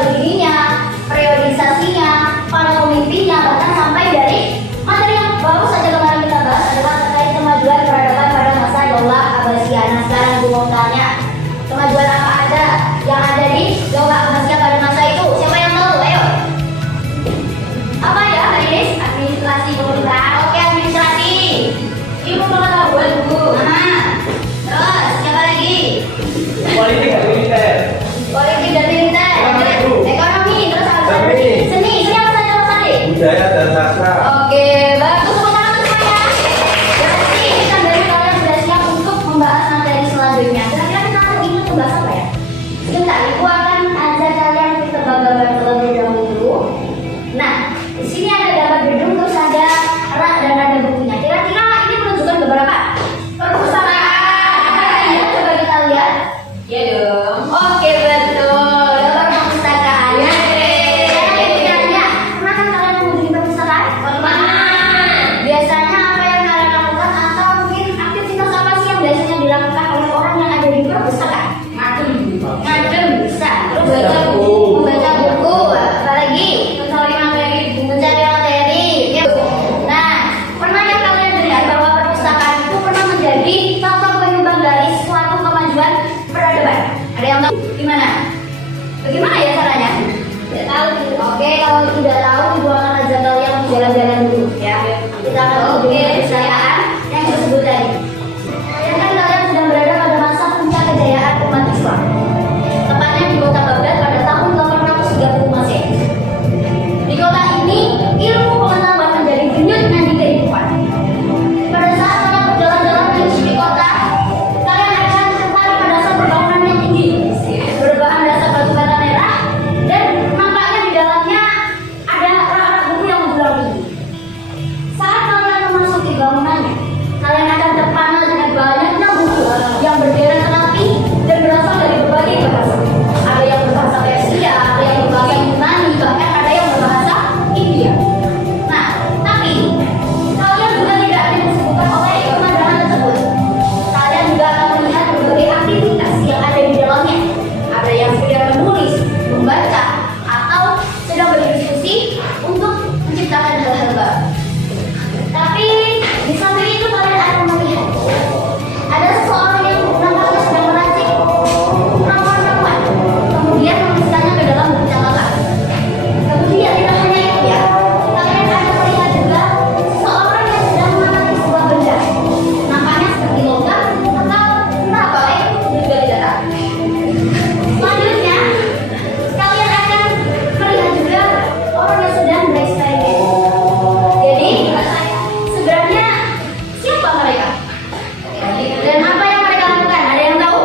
berdirinya, periodisasinya, para pemimpinnya, bahkan sampai dari materi yang baru saja kemarin kita bahas adalah terkait kemajuan peradaban pada masa Daulah Abbasiyah. Nah, sekarang gue mau tanya, kemajuan apa aja yang ada di Daulah Abbasiyah pada masa itu? Siapa yang tahu? Ayo. Apa ya, Haris? Administrasi pemerintahan. Oke, administrasi. Ilmu pengetahuan, Bu. Terus, siapa lagi? Politik dan militer. Politik dan militer. Ekonomi. Terus apa? Seni apa saja Mas Adi? Budaya dan sastra. Oke, bagus. Tepuk tangan untuk semuanya. Berarti kita dari kalian sudah siap untuk membahas materi selanjutnya. Kira-kira kita hari ini membahas apa ya? Sebentar, Ibu akan ajak kalian ke gambar terlebih dahulu. Nah, di sini ada gambar gedung, terus ada rak dan ada bukunya. Kira-kira ini menunjukkan beberapa perpustakaan. Ya, coba kita lihat. Ya dong. Oke, betul. Gambar perpustakaan. Ya, kira-kira pernah kan kalian mengunjungi perpustakaan? Biasanya apa yang kalian lakukan atau mungkin aktivitas apa sih yang biasanya dilakukan oleh orang yang ada di perpustakaan? Ngadem bisa. Terus membaca buku. Apalagi mencari materi. Ya. Nah, pernah ya kalian dengar bahwa perpustakaan itu pernah menjadi faktor penyumbang dari suatu kemajuan peradaban? Ada yang tahu gimana? Bagaimana ya caranya? Tidak tahu. Oke, kalau tidak tahu, Ibu akan ajak kalian jalan-jalan dulu ya. Kita akan mengunjungi perpustakaan yang disebut tadi. Dan kan kalian sedang berada pada masa puncak kejayaan umat Islam. Tepatnya di kota Baghdad pada tahun 830 Masehi. Di kota ini, ilmu pengetahuan menjadi denyut nadi kehidupan. Pada saat kalian berjalan-jalan menyusuri kota, kalian akan tertarik pada dasar bangunan yang tinggi, berbahan dasar batu bata merah, dan nampaknya di dalamnya ada rak-rak buku yang menjulang tinggi. Saat kalian memasuki bangunannya, kalian akan terpana dengan banyaknya buku yang berderet rapi dan berasal dari berbagai bahasa. Ada yang berbahasa Persia, ada yang berbahasa Yunani, bahkan ada yang berbahasa India. Nah, tapi kalian juga tidak akan disebutkan oleh pemandangan tersebut. Kalian juga akan melihat berbagai aktivitas yang ada di dalamnya. Ada yang sedang menulis, membaca, atau sedang berdiskusi untuk menciptakan hal-hal baru. Tapi di samping itu kalian akan melihat ada seseorang yang nampaknya sedang meracik ramuan-ramuan, kemudian menuliskannya ke dalam buku catatan. Kemudian tidak hanya itu ya, kalian akan melihat juga seseorang yang sedang mengamati sebuah benda, nampaknya seperti logam atau entah apa lain, juga tidak tahu. Selanjutnya, kalian akan melihat juga orang yang sedang bereksperimen. Jadi, sebenarnya siapa mereka? Dan apa yang mereka lakukan? Ada yang tahu?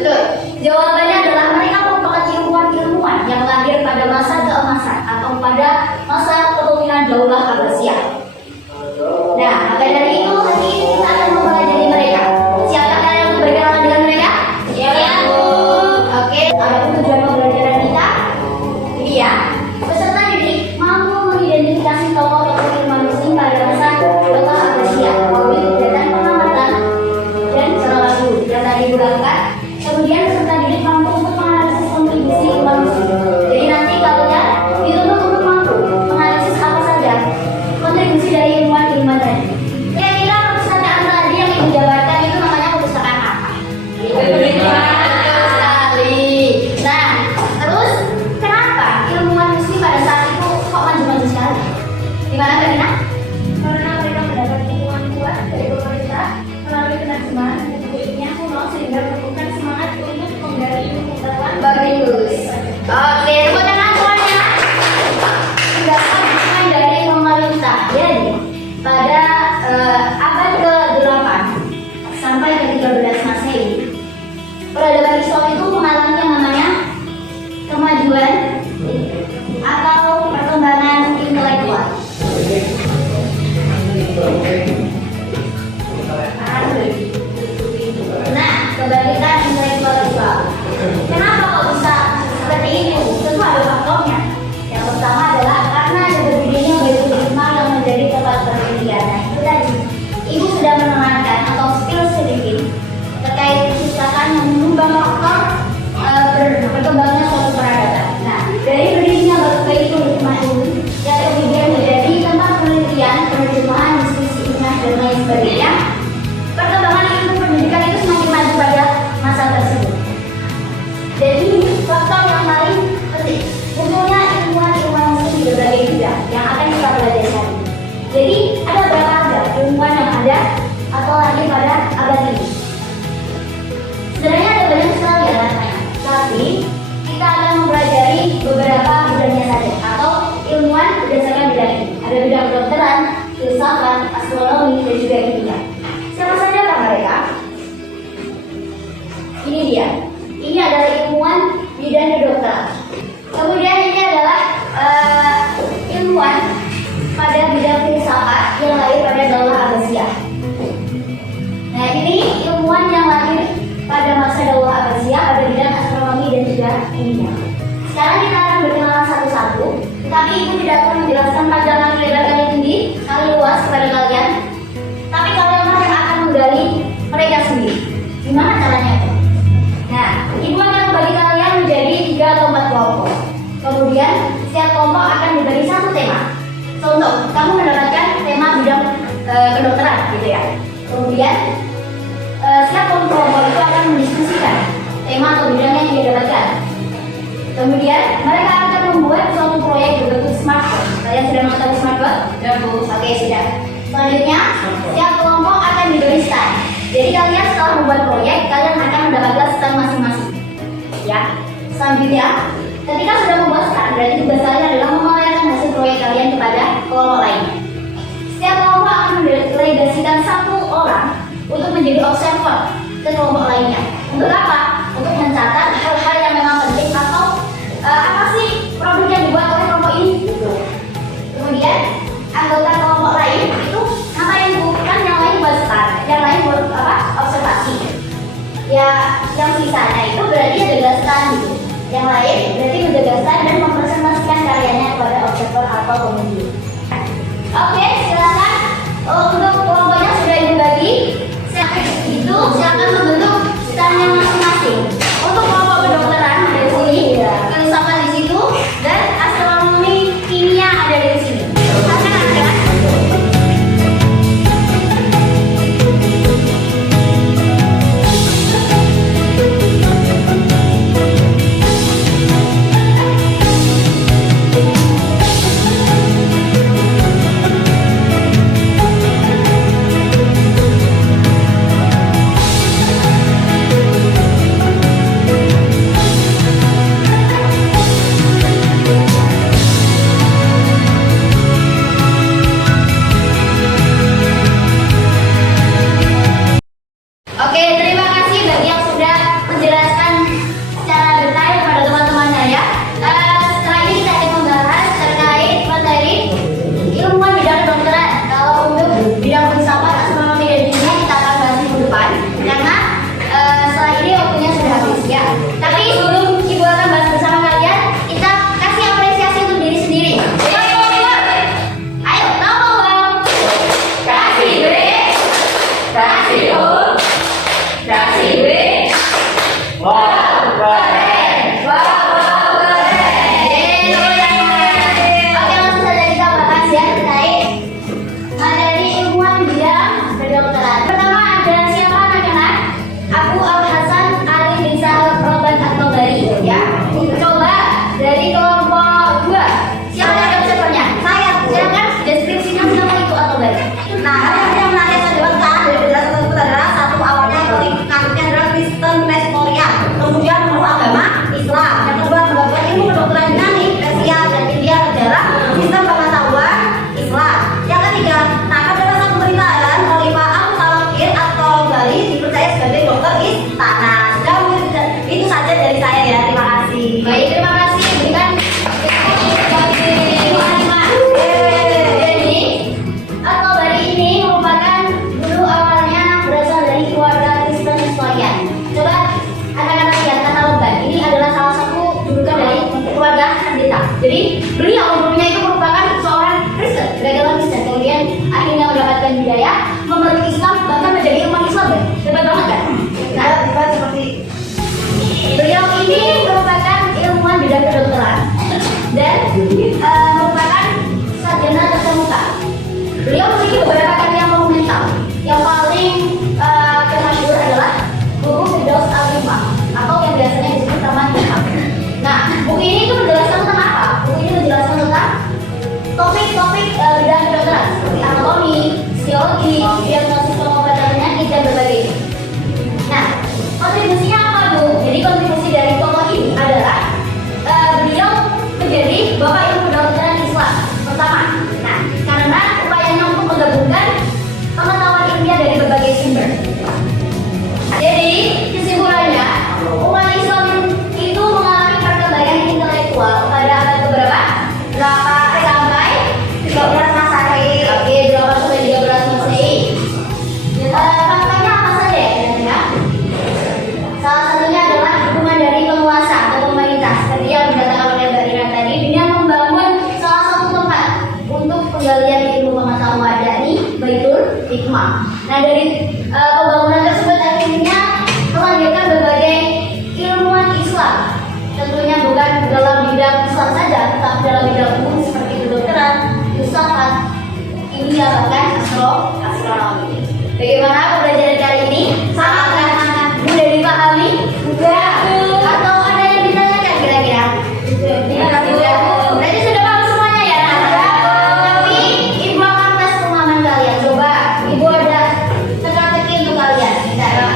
Betul. Jawabannya adalah mereka merupakan ilmuwan-ilmuwan yang lahir pada masa keemasan atau pada masa kepemimpinan Daulah Abbasiyah. Nah, maka dari itu hari ini kita akan mempelajari mereka. Siapkah kalian untuk berkenalan dengan mereka? Siap, Bu. Oke, adapun tujuan pembelajaran kita ini ya. Peserta didik mampu mengidentifikasi tokoh-tokoh ilmuwan muslim pada masa Daulah Abbasiyah melalui kegiatan pengamatan dan ceramah dulu yang tadi dilakukan. Kemudian peserta didik mampu untuk menganalisis kontribusi ilmuwan muslim. Jadi nanti kalian dituntut untuk mampu menganalisis apa saja kontribusi dari ilmuwan-ilmuwan tadi. Kira-kira perpustakaan tadi yang Ibu jabarkan itu namanya perpustakaan apa? Betul sekali. Nah, terus kenapa ilmuwan muslim pada saat itu kok maju-maju sekali? Gimana Mbak Dina? Karena mereka mendapat dukungan kuat dari pemerintah melalui penerjemahan buku ilmiah kuno sehingga menemukan semangat untuk menggali ilmu pengetahuan. Bagus. Oke, tepuk tangan semuanya. Mendapat dukungan dari pemerintah. Jadi pada abad ke-8 sampai ke-13 Masehi, peradaban Islam itu mengalami yang namanya kemajuan atau perkembangan intelektual. Nah, kebangkitan intelektual Islam. Kenapa kok bisa seperti ini? Tentu ada faktornya. Yang pertama adalah karena ada berdirinya Baitul Hikmah yang menjadi tempat penelitian. Nah, itu tadi Ibu sudah menerangkan atau spill sedikit terkait perpustakaan yang mengubah faktor berkembangnya suatu dia. Ini adalah ilmuwan bidang kedokteran. Kemudian ini adalah ilmuwan pada bidang filsafat yang lahir pada Daulah Abbasiyah. Nah, ini ilmuwan yang lahir pada masa Daulah Abbasiyah pada bidang astronomi dan juga kimia. Sekarang kita akan berkenalan satu-satu, tapi ibu tidak akan menjelaskan pandangan lebar kali tinggi, kali luas kepada kalian. Tapi kalian yang akan menggali mereka sendiri. Gimana caranya? Nah, ibu akan membagi kalian menjadi 3 atau 4 kelompok. Kemudian setiap kelompok akan diberi satu tema. Contoh, kamu mendapatkan tema bidang kedokteran, gitu ya. Kemudian setiap kelompok itu akan mendiskusikan tema atau bidang yang didapatkan. Kemudian mereka akan membuat suatu proyek berbentuk smartboard. Kalian sudah mengetahui smartboard? Sudah, Bu. Oke, sudah. Selanjutnya, setiap kelompok akan diberi stand. Jadi kalian setelah membuat proyek, kalian akan mendapatkan stand masing-masing. Ya. Selanjutnya, ketika sudah membuat stand, berarti tugas kalian adalah memamerkan hasil proyek kalian kepada kelompok lainnya. Setiap kelompok akan mendelegasikan 1 orang untuk menjadi observer ke kelompok lainnya. Untuk apa? Untuk mencatat hal-hal yang memang penting atau apa sih produk yang dibuat oleh kelompok ini. Kemudian anggota kelompok lain itu ngapain, bukan yang lain buat stand, yang lain buat apa? Observasi. Ya, yang sisanya itu berarti adalah stand gitu. Yang lain berarti menjaga stand dan mempresentasikan karyanya kepada observer atau pengunjung. Oke, silakan. Untuk kelompoknya sudah dibagi. Itu silakan membentuk standnya masing-masing. Untuk kelompok kedokteran ada di sini, filsafat di situ, dan astronomi kimia ada di sini. Silakan anak-anak. Oke, terima kasih bagi yang sudah menjelaskan secara detail pada teman-temannya ya. Setelah ini kita akan membahas terkait materi ilmuwan bidang kedokteran. Kalau untuk bidang filsafat, astronomi dan kimia kita akan bahas minggu depan, karena setelah ini waktunya sudah habis ya. Tapi sebelum ibu akan bahas bersama kalian, kita kasih apresiasi untuk diri sendiri. Ayo, nomor kasih B, kasih O. Kasih B. Wow, keren. Oke, langsung saja kita bahas ya terkait materi ilmuwan bidang kedokteran. Pertama ada siapa anak-anak? Abu Al Hasan Ali bin Sa'ad Roban At-Tabari ya. Coba dari kelompok 2. Siapa yang observernya? Saya. Silakan deskripsikan siapa itu At-Tabari. Nah, yang menarik saya jelaskan dari penjelasan tersebut adalah satu awalnya kasusnya adalah Kristen Nestorian, kemudian memeluk agama Islam. Yang kedua mengembangkan ilmu kedokteran Yunani, Persia dan India sejarah sistem pengetahuan Islam. Yang ketiga, nah pada masa pemerintahan Khalifah Abu Talakir atau Bali dipercaya sebagai dokter istana. Sudah mungkin itu saja dari saya ya. Terima kasih. Baik, terima kasih. Berikan jadi At-Tabari ini merupakan dulu awalnya berasal dari keluarga Kristen Nestorian. Coba anak-anak lihat katalogan. Ini adalah salah satu julukan dari keluarga pendeta. Jadi beliau dulunya itu merupakan seorang Kristen, beragama Kristen. Kemudian akhirnya mendapatkan hidayah, memeluk Islam, bahkan menjadi umat Islam. Hebat banget kan? Nah, Seperti beliau ini merupakan ilmuwan bidang kedokteran dan merupakan sarjana terkemuka. Beliau memiliki beberapa karya monumental. Yang paling termasyhur adalah buku Firdaus Al-Hikmah atau yang biasanya disebut Taman Hikmah. Nah, buku ini itu menjelaskan tentang apa? Buku ini menjelaskan tentang topik-topik bidang kedokteran seperti anatomi, fisiologi, diagnosis pengobatan penyakit dan berbagai. Nah, kontribusinya apa Bu? Jadi kontribusi dari tokoh ini adalah beliau menjadi bapak ilmu kedokteran Islam pertama. Nah, karena upayanya untuk menggabungkan kimia bahkan astronomi. Bagaimana pembelajaran kali ini? Sangat mudah dipahami? Mudah. Atau ada yang ditanyakan kira-kira? Mudah. Berarti sudah paham semuanya ya? Tapi ibu akan tes pemahaman kalian. Coba ibu ada teka-teki untuk kalian. Bisa ya?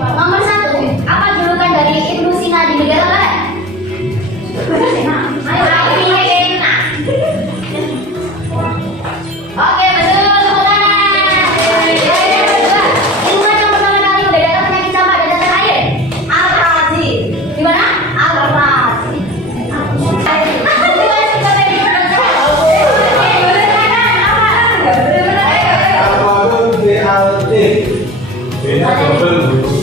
Nomor 1, apa julukan dari Ibnu Sina di negara lain? Avicenna. Oke, betul, tepuk tangan. Ilmuwan yang pertama kali membedakan penyakit campak dan cacar air. Al-Razi. Gimana? Al-Razi. Apa itu BLT? Beda double.